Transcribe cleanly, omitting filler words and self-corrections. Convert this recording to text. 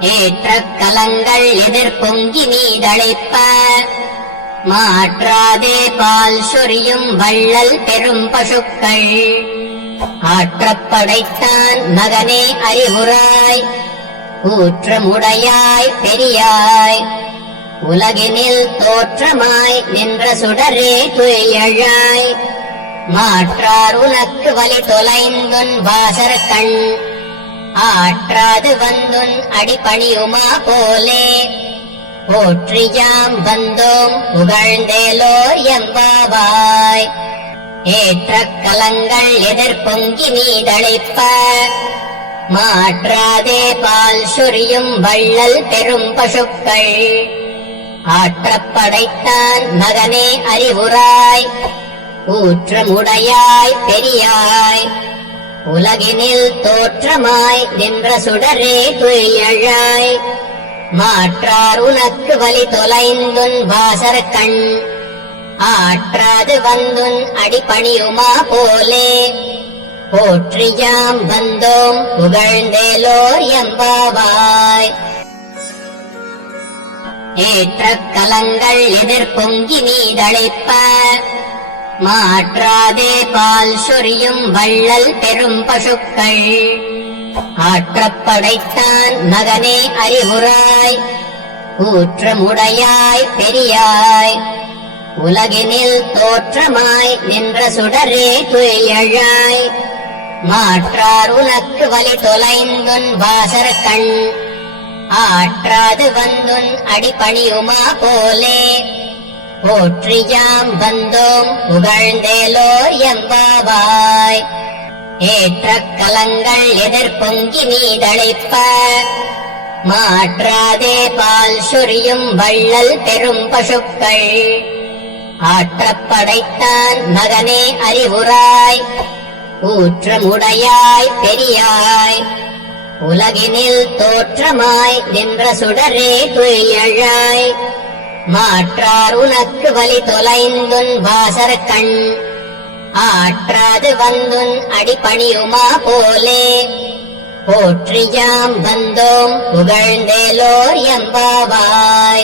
ஏற்ற கலங்கள் எதிர்பொங்கி நீதழைப்ப மாற்றாதே பால் சொரியும் வள்ளல் பெரும் பசுக்கள் ஆற்றப் படைத்தான் மகனே அறிவுராய் ஊற்றமுடையாய் பெரியாய் உலகினில் தோற்றமாய் நின்ற சுடரே துயழாய் மாற்றார் உனக்கு வலி தொலைந்துன் வாசர் கண் ஆற்றாது வந்துன் அடிபணியுமா போலே போற்றியாம் வந்தோம் புகழ்ந்தேலோர் எம்பாவாய். ஏற்ற கலங்கள் எதிர்பொங்கி நீதழைப்ப மாற்றாதே பால் சொரியும் வள்ளல் பெரும் பசுக்கள் ஆற்றப் படைத்தான் மகனே அறிவுராய் ஊற்றமுடையாய் பெரியாய் உலகினில் தோற்றமாய் நின்ற சுடரே துயழாய் மாற்றார் உனக்கு வலி தொலைந்துன் வாசர் கண் ஆற்றாது வந்துன் அடிபணியுமா போலே போற்றியாம் வந்தோம் புகழ்ந்தேலோர் எம்பாவாய். ஏற்ற கலங்கள் எதிர்பொங்கி நீதழைப்ப மாற்றாதே பால் சொரியும் வள்ளல் பெரும் பசுக்கள் ஆற்றப் படைத்தான் மகனே அறிவுராய் ஊற்றமுடையாய் பெரியாய் உலகினில் தோற்றமாய் நின்ற சுடரே துயழாய் மாற்றார் உனக்கு வலி தொலைந்துன் வாசர் கண் ஆற்றாது வந்துன் அடிபணியுமா போலே போற்றியாம் வந்தோம் புகழ்ந்தேலோர் எம்பாவாய். ஏற்ற கலங்கள் எதிர்பொங்கி நீதழைப்ப மாற்றாதே பால் சொரியும் வள்ளல் பெரும் பசுக்கள் ஆற்றப் படைத்தான் மகனே அறிவுராய் ஊற்றமுடையாய் பெரியாய் உலகினில் தோற்றமாய் நின்ற சுடரே துயழாய் மாற்றார் உனக்கு வலி தொலைந்துன் வாசர் கண் ஆற்றாது வந்துன் அடிபணியுமா போலே போற்றியாம் வந்தோம் புகழ்ந்தேலோர் எம்பாவாய்.